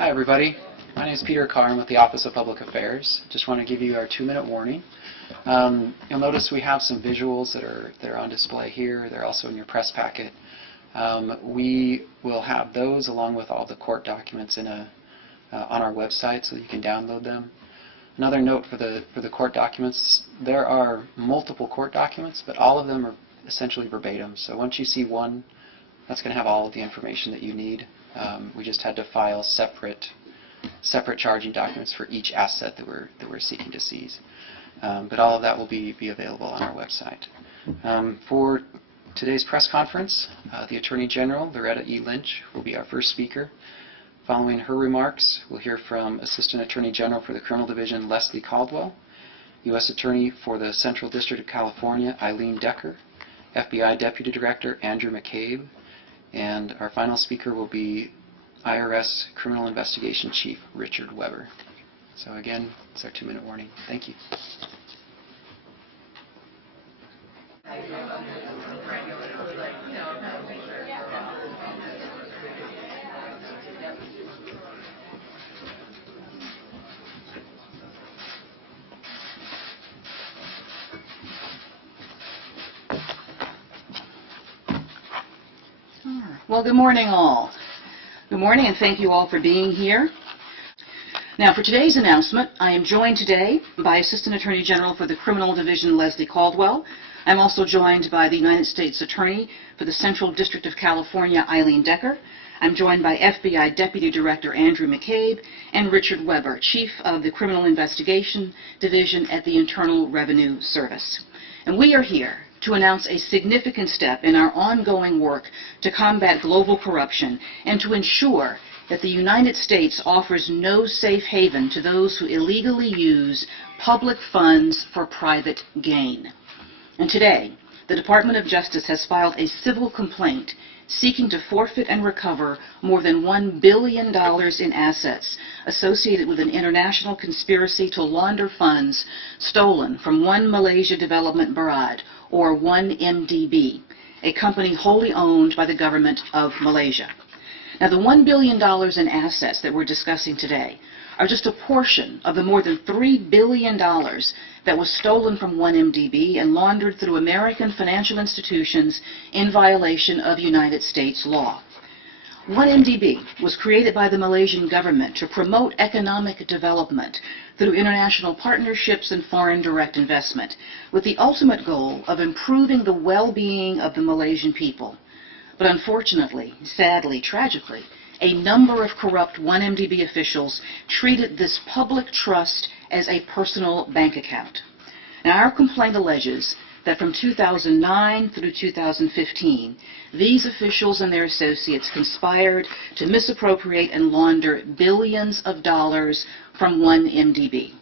Hi everybody, my name is Peter Carr. I'm with the Office of Public Affairs. Just want to give you our 2-minute warning. You'll notice we have some visuals that are on display here. They're also in your press packet. We will have those along with all the court documents on our website so you can download them. Another note for the court documents, there are multiple court documents, but all of them are essentially verbatim. So once you see one, that's going to have all of the information that you need. We just had to file separate charging documents for each asset that we're seeking to seize. But all of that will be available on our website. For today's press conference, the Attorney General, Loretta E. Lynch, will be our first speaker. Following her remarks, we'll hear from Assistant Attorney General for the Criminal Division, Leslie Caldwell, U.S. Attorney for the Central District of California, Eileen Decker, FBI Deputy Director, Andrew McCabe, and our final speaker will be IRS Criminal Investigation Chief Richard Weber. So again, it's our 2-minute warning. Thank you. Well, good morning, all. Good morning, and thank you all for being here. Now, for today's announcement, I am joined today by Assistant Attorney General for the Criminal Division, Leslie Caldwell. I'm also joined by the United States Attorney for the Central District of California, Eileen Decker. I'm joined by FBI Deputy Director Andrew McCabe and Richard Weber, Chief of the Criminal Investigation Division at the Internal Revenue Service. And we are here to announce a significant step in our ongoing work to combat global corruption and to ensure that the United States offers no safe haven to those who illegally use public funds for private gain. And today, the Department of Justice has filed a civil complaint seeking to forfeit and recover more than $1 billion in assets associated with an international conspiracy to launder funds stolen from One Malaysia Development Berhad, or 1MDB, a company wholly owned by the government of Malaysia. Now, the $1 billion in assets that we're discussing today are just a portion of the more than $3 billion that was stolen from 1MDB and laundered through American financial institutions in violation of United States law. 1MDB was created by the Malaysian government to promote economic development through international partnerships and foreign direct investment, with the ultimate goal of improving the well-being of the Malaysian people. But unfortunately, sadly, tragically, a number of corrupt 1MDB officials treated this public trust as a personal bank account. Now, our complaint alleges that from 2009 through 2015, these officials and their associates conspired to misappropriate and launder billions of dollars from 1MDB.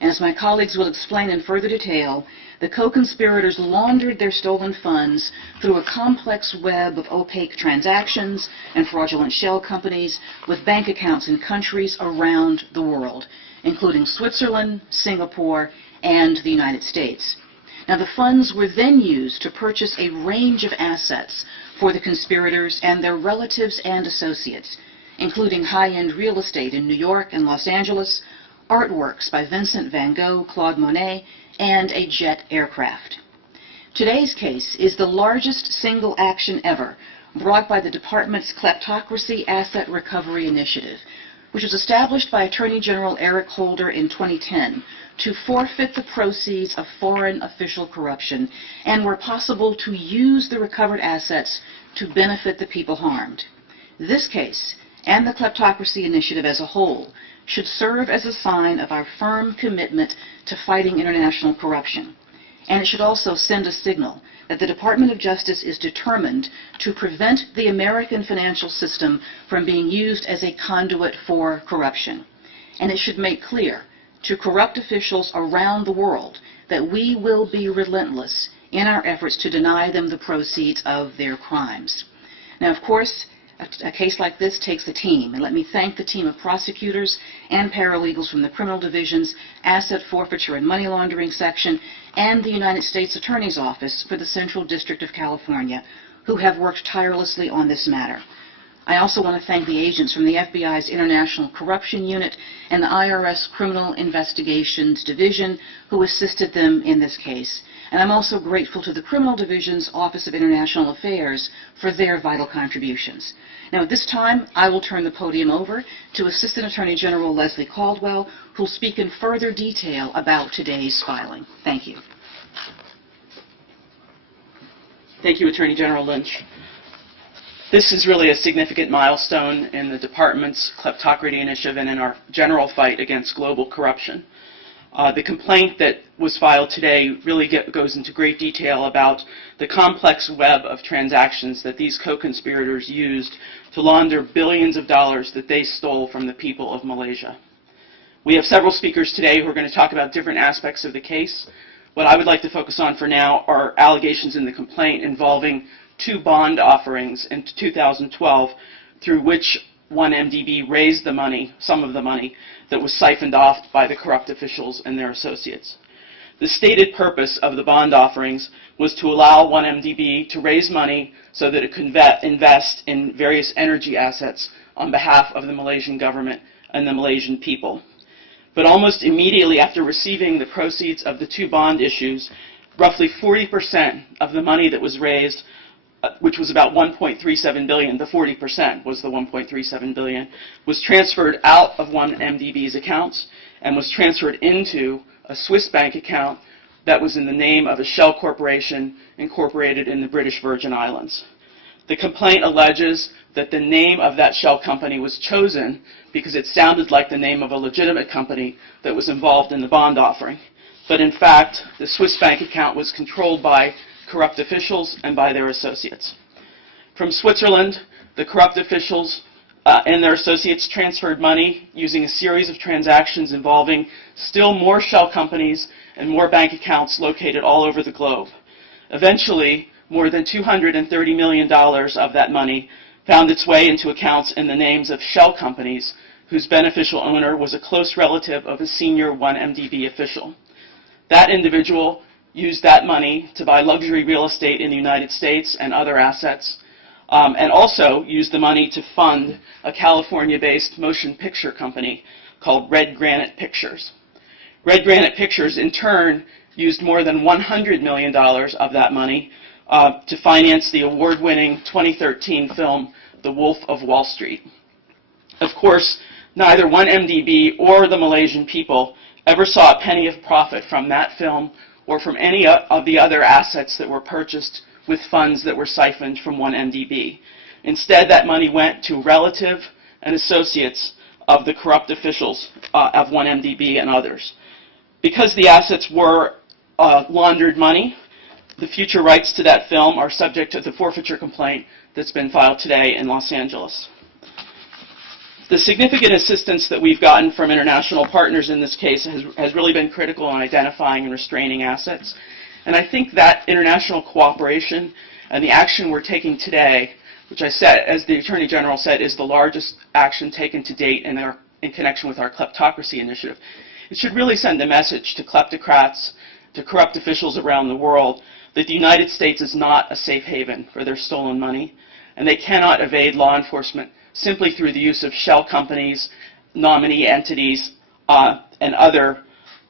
And as my colleagues will explain in further detail, the co-conspirators laundered their stolen funds through a complex web of opaque transactions and fraudulent shell companies with bank accounts in countries around the world, including Switzerland, Singapore, and the United States. Now, the funds were then used to purchase a range of assets for the conspirators and their relatives and associates, including high-end real estate in New York and Los Angeles, artworks by Vincent van Gogh, Claude Monet, and a jet aircraft. Today's case is the largest single action ever brought by the Department's Kleptocracy Asset Recovery Initiative, which was established by Attorney General Eric Holder in 2010 to forfeit the proceeds of foreign official corruption and, where possible, to use the recovered assets to benefit the people harmed. This case, and the Kleptocracy Initiative as a whole, should serve as a sign of our firm commitment to fighting international corruption. And it should also send a signal that the Department of Justice is determined to prevent the American financial system from being used as a conduit for corruption. And it should make clear to corrupt officials around the world that we will be relentless in our efforts to deny them the proceeds of their crimes. Now, of course, a case like this takes a team, and let me thank the team of prosecutors and paralegals from the Criminal Division's Asset Forfeiture and Money Laundering Section and the United States Attorney's Office for the Central District of California, who have worked tirelessly on this matter. I also want to thank the agents from the FBI's International Corruption Unit and the IRS Criminal Investigations Division who assisted them in this case. And I'm also grateful to the Criminal Division's Office of International Affairs for their vital contributions. Now, at this time, I will turn the podium over to Assistant Attorney General Leslie Caldwell, who will speak in further detail about today's filing. Thank you. Thank you, Attorney General Lynch. This is really a significant milestone in the Department's kleptocracy initiative and in our general fight against global corruption. The complaint that was filed today really goes into great detail about the complex web of transactions that these co-conspirators used to launder billions of dollars that they stole from the people of Malaysia. We have several speakers today who are going to talk about different aspects of the case. What I would like to focus on for now are allegations in the complaint involving 2 bond offerings in 2012 through which 1MDB raised the money, some of the money, that was siphoned off by the corrupt officials and their associates. The stated purpose of the bond offerings was to allow 1MDB to raise money so that it could invest in various energy assets on behalf of the Malaysian government and the Malaysian people. But almost immediately after receiving the proceeds of the 2 bond issues, roughly 40% of the money that was raised, which was about 1.37 billion, the 40% was the 1.37 billion, was transferred out of 1MDB's accounts and was transferred into a Swiss bank account that was in the name of a shell corporation incorporated in the British Virgin Islands. The complaint alleges that the name of that shell company was chosen because it sounded like the name of a legitimate company that was involved in the bond offering. But in fact, the Swiss bank account was controlled by corrupt officials and by their associates. From Switzerland, the corrupt officials and their associates transferred money using a series of transactions involving still more shell companies and more bank accounts located all over the globe. Eventually, more than $230 million of that money found its way into accounts in the names of shell companies whose beneficial owner was a close relative of a senior 1MDB official. That individual used that money to buy luxury real estate in the United States and other assets, and also used the money to fund a California-based motion picture company called Red Granite Pictures. Red Granite Pictures, in turn, used more than $100 million of that money to finance the award-winning 2013 film, The Wolf of Wall Street. Of course, neither 1MDB or the Malaysian people ever saw a penny of profit from that film or from any of the other assets that were purchased with funds that were siphoned from 1MDB. Instead, that money went to relative and associates of the corrupt officials of 1MDB and others. Because the assets were laundered money, the future rights to that film are subject to the forfeiture complaint that's been filed today in Los Angeles. The significant assistance that we've gotten from international partners in this case has really been critical in identifying and restraining assets. And I think that international cooperation and the action we're taking today, which I said, as the Attorney General said, is the largest action taken to date in connection with our kleptocracy initiative. It should really send a message to kleptocrats, to corrupt officials around the world, that the United States is not a safe haven for their stolen money, and they cannot evade law enforcement simply through the use of shell companies, nominee entities, and other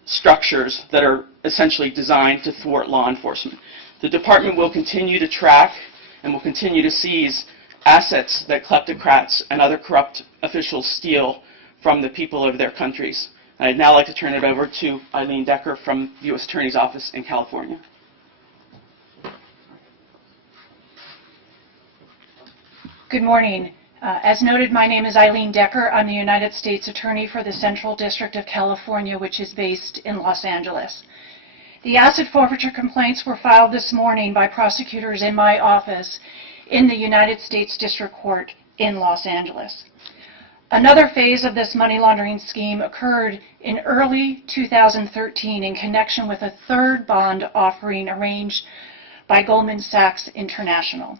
structures that are essentially designed to thwart law enforcement. The Department will continue to track and will continue to seize assets that kleptocrats and other corrupt officials steal from the people of their countries. I'd now like to turn it over to Eileen Decker from the U.S. Attorney's Office in California. Good morning. As noted, my name is Eileen Decker. I'm the United States Attorney for the Central District of California, which is based in Los Angeles. The asset forfeiture complaints were filed this morning by prosecutors in my office in the United States District Court in Los Angeles. Another phase of this money laundering scheme occurred in early 2013 in connection with a third bond offering arranged by Goldman Sachs International.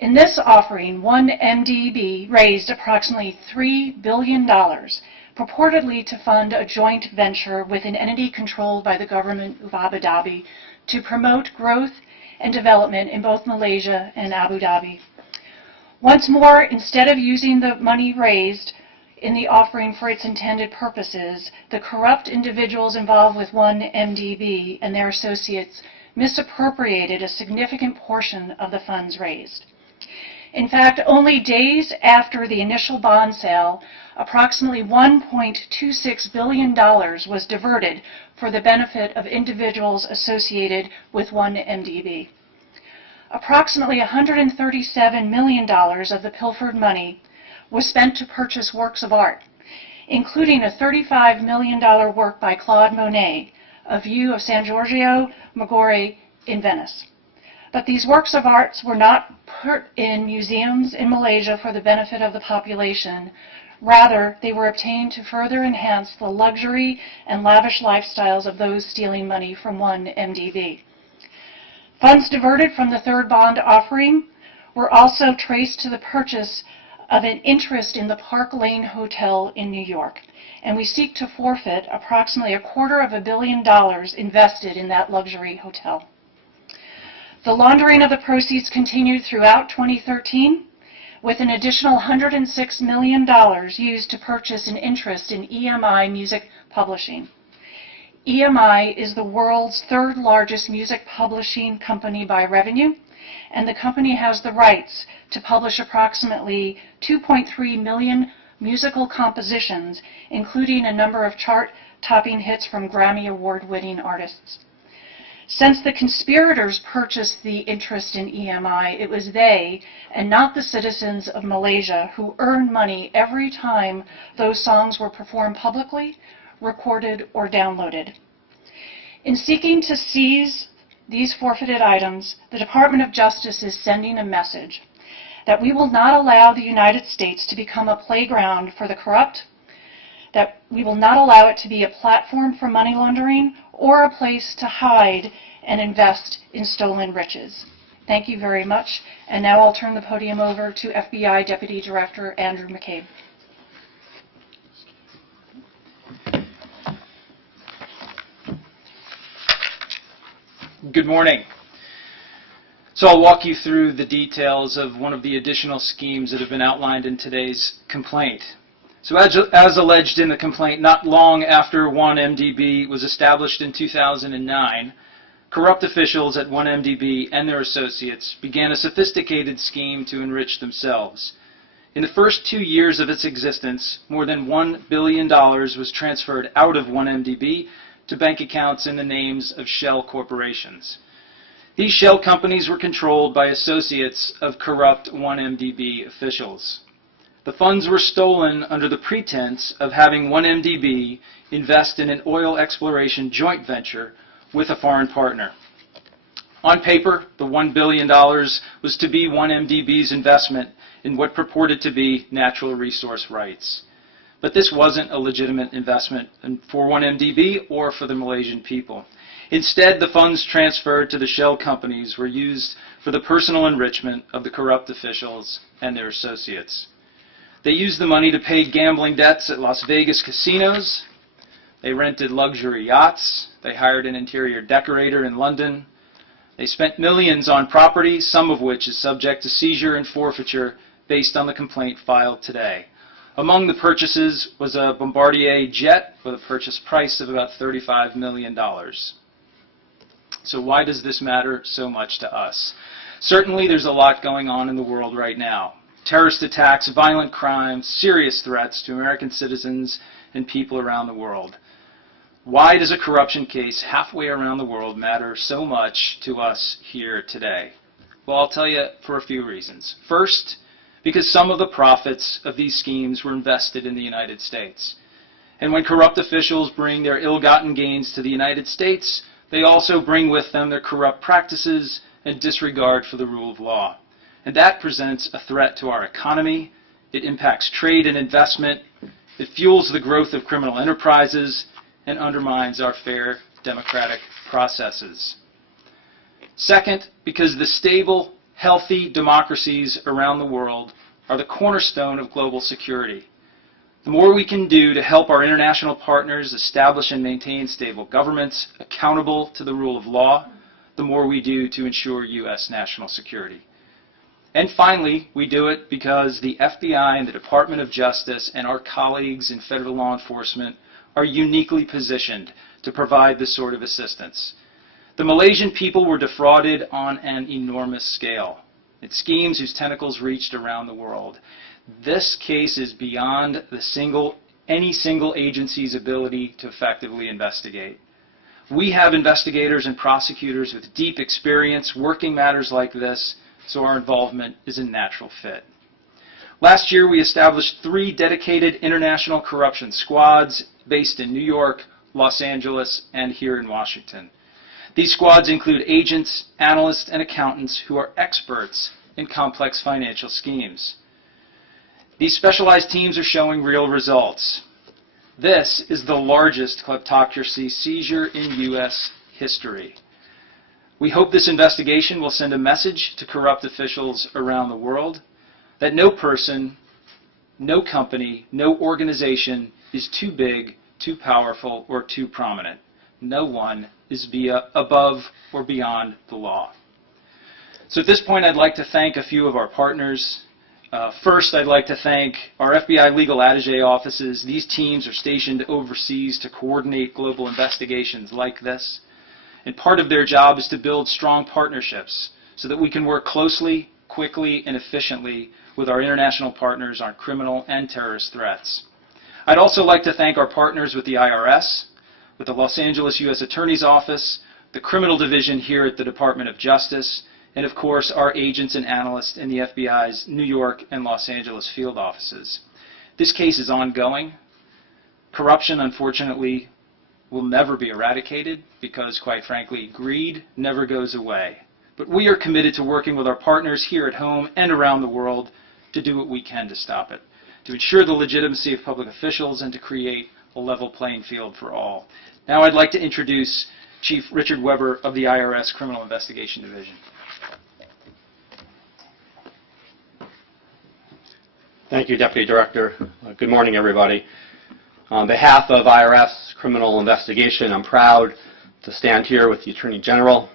In this offering, 1MDB raised approximately $3 billion, purportedly to fund a joint venture with an entity controlled by the government of Abu Dhabi to promote growth and development in both Malaysia and Abu Dhabi. Once more, instead of using the money raised in the offering for its intended purposes, the corrupt individuals involved with 1MDB and their associates misappropriated a significant portion of the funds raised. In fact, only days after the initial bond sale, approximately $1.26 billion was diverted for the benefit of individuals associated with 1MDB. Approximately $137 million of the pilfered money was spent to purchase works of art, including a $35 million work by Claude Monet, A View of San Giorgio Maggiore in Venice. But these works of art were not put in museums in Malaysia for the benefit of the population. Rather, they were obtained to further enhance the luxury and lavish lifestyles of those stealing money from 1MDB. Funds diverted from the third bond offering were also traced to the purchase of an interest in the Park Lane Hotel in New York, and we seek to forfeit approximately $250 million invested in that luxury hotel. The laundering of the proceeds continued throughout 2013, with an additional $106 million used to purchase an interest in EMI Music Publishing. EMI is the world's third largest music publishing company by revenue, and the company has the rights to publish approximately 2.3 million musical compositions, including a number of chart-topping hits from Grammy Award-winning artists. Since the conspirators purchased the interest in EMI, it was they, and not the citizens of Malaysia, who earned money every time those songs were performed publicly, recorded, or downloaded. In seeking to seize these forfeited items, the Department of Justice is sending a message that we will not allow the United States to become a playground for the corrupt, that we will not allow it to be a platform for money laundering or a place to hide and invest in stolen riches. Thank you very much. And now I'll turn the podium over to FBI Deputy Director Andrew McCabe. Good morning. So I'll walk you through the details of one of the additional schemes that have been outlined in today's complaint. So as alleged in the complaint, not long after 1MDB was established in 2009, corrupt officials at 1MDB and their associates began a sophisticated scheme to enrich themselves. In the first 2 years of its existence, more than $1 billion was transferred out of 1MDB to bank accounts in the names of shell corporations. These shell companies were controlled by associates of corrupt 1MDB officials. The funds were stolen under the pretense of having 1MDB invest in an oil exploration joint venture with a foreign partner. On paper, the $1 billion was to be 1MDB's investment in what purported to be natural resource rights. But this wasn't a legitimate investment for 1MDB or for the Malaysian people. Instead, the funds transferred to the shell companies were used for the personal enrichment of the corrupt officials and their associates. They used the money to pay gambling debts at Las Vegas casinos. They rented luxury yachts. They hired an interior decorator in London. They spent millions on property, some of which is subject to seizure and forfeiture based on the complaint filed today. Among the purchases was a Bombardier jet with a purchase price of about $35 million. So why does this matter so much to us? Certainly there's a lot going on in the world right now. Terrorist attacks, violent crimes, serious threats to American citizens and people around the world. Why does a corruption case halfway around the world matter so much to us here today? Well, I'll tell you for a few reasons. First, because some of the profits of these schemes were invested in the United States. And when corrupt officials bring their ill-gotten gains to the United States, they also bring with them their corrupt practices and disregard for the rule of law. And that presents a threat to our economy. It impacts trade and investment. It fuels the growth of criminal enterprises and undermines our fair democratic processes. Second, because the stable, healthy democracies around the world are the cornerstone of global security. The more we can do to help our international partners establish and maintain stable governments accountable to the rule of law, the more we do to ensure U.S. national security. And finally, we do it because the FBI and the Department of Justice and our colleagues in federal law enforcement are uniquely positioned to provide this sort of assistance. The Malaysian people were defrauded on an enormous scale. It's schemes whose tentacles reached around the world. This case is beyond any single agency's ability to effectively investigate. We have investigators and prosecutors with deep experience working matters like this, so our involvement is a natural fit. Last year, we established 3 dedicated international corruption squads based in New York, Los Angeles, and here in Washington. These squads include agents, analysts, and accountants who are experts in complex financial schemes. These specialized teams are showing real results. This is the largest kleptocracy seizure in U.S. history. We hope this investigation will send a message to corrupt officials around the world that no person, no company, no organization is too big, too powerful, or too prominent. No one is above or beyond the law. So at this point, I'd like to thank a few of our partners. First, I'd like to thank our FBI legal attaché offices. These teams are stationed overseas to coordinate global investigations like this. And part of their job is to build strong partnerships so that we can work closely, quickly, and efficiently with our international partners on criminal and terrorist threats. I'd also like to thank our partners with the IRS, with the Los Angeles U.S. Attorney's Office, the Criminal Division here at the Department of Justice, and of course our agents and analysts in the FBI's New York and Los Angeles field offices. This case is ongoing. Corruption, unfortunately, will never be eradicated because, quite frankly, greed never goes away. But we are committed to working with our partners here at home and around the world to do what we can to stop it, to ensure the legitimacy of public officials and to create a level playing field for all. Now I'd like to introduce Chief Richard Weber of the IRS Criminal Investigation Division. Thank you, Deputy Director. Good morning, everybody. On behalf of IRS Criminal Investigation, I'm proud to stand here with the Attorney General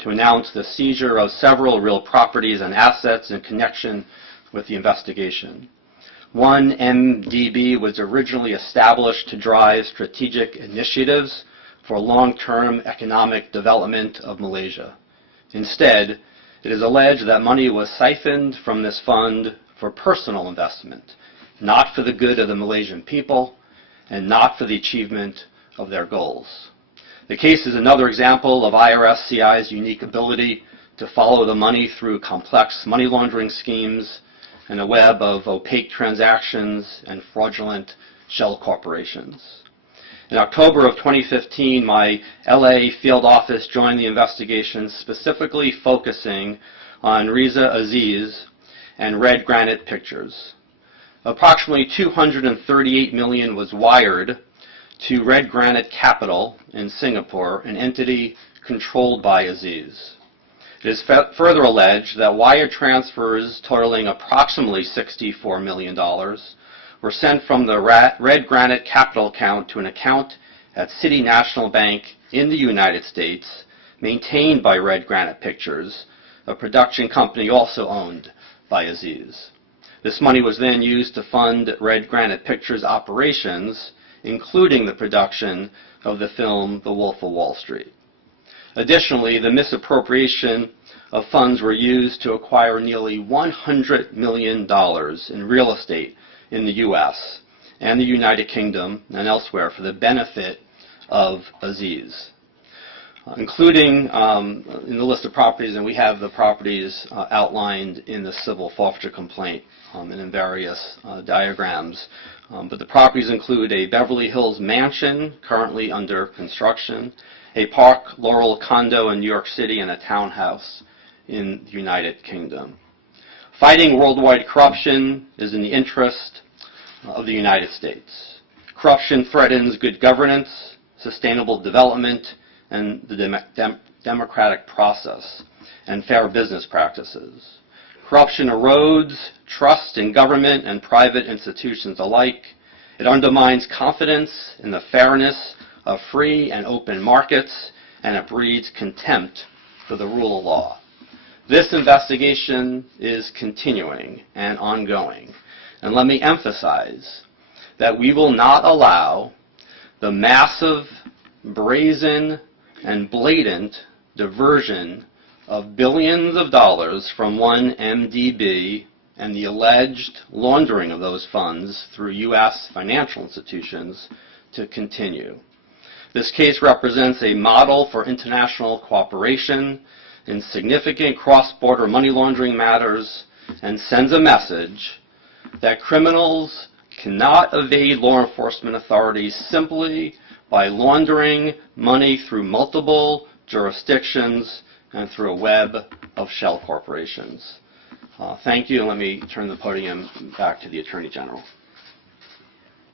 to announce the seizure of several real properties and assets in connection with the investigation. 1MDB was originally established to drive strategic initiatives for long-term economic development of Malaysia. Instead, it is alleged that money was siphoned from this fund for personal investment, not for the good of the Malaysian people, and not for the achievement of their goals. The case is another example of IRS-CI's unique ability to follow the money through complex money laundering schemes and a web of opaque transactions and fraudulent shell corporations. In October of 2015, my LA field office joined the investigation, specifically focusing on Riza Aziz and Red Granite Pictures. Approximately $238 million was wired to Red Granite Capital in Singapore, an entity controlled by Aziz. It is further alleged that wire transfers totaling approximately $64 million were sent from the Red Granite Capital account to an account at City National Bank in the United States, maintained by Red Granite Pictures, a production company also owned by Aziz. This money was then used to fund Red Granite Pictures' operations, including the production of the film The Wolf of Wall Street. Additionally, the misappropriation of funds were used to acquire nearly $100 million in real estate in the U.S. and the United Kingdom and elsewhere for the benefit of Aziz. Including in the list of properties, and we have the properties outlined in the civil forfeiture complaint and in various diagrams. But the properties include a Beverly Hills mansion currently under construction, a Park Laurel condo in New York City, and a townhouse in the United Kingdom. Fighting worldwide corruption is in the interest of the United States. Corruption threatens good governance, sustainable development, and the democratic process, and fair business practices. Corruption erodes trust in government and private institutions alike. It undermines confidence in the fairness of free and open markets, and it breeds contempt for the rule of law. This investigation is continuing and ongoing. And let me emphasize that we will not allow the massive, brazen, and blatant diversion of billions of dollars from 1MDB and the alleged laundering of those funds through U.S. financial institutions to continue. This case represents a model for international cooperation in significant cross-border money laundering matters and sends a message that criminals cannot evade law enforcement authorities simply by laundering money through multiple jurisdictions and through a web of shell corporations. Thank you, and let me turn the podium back to the Attorney General.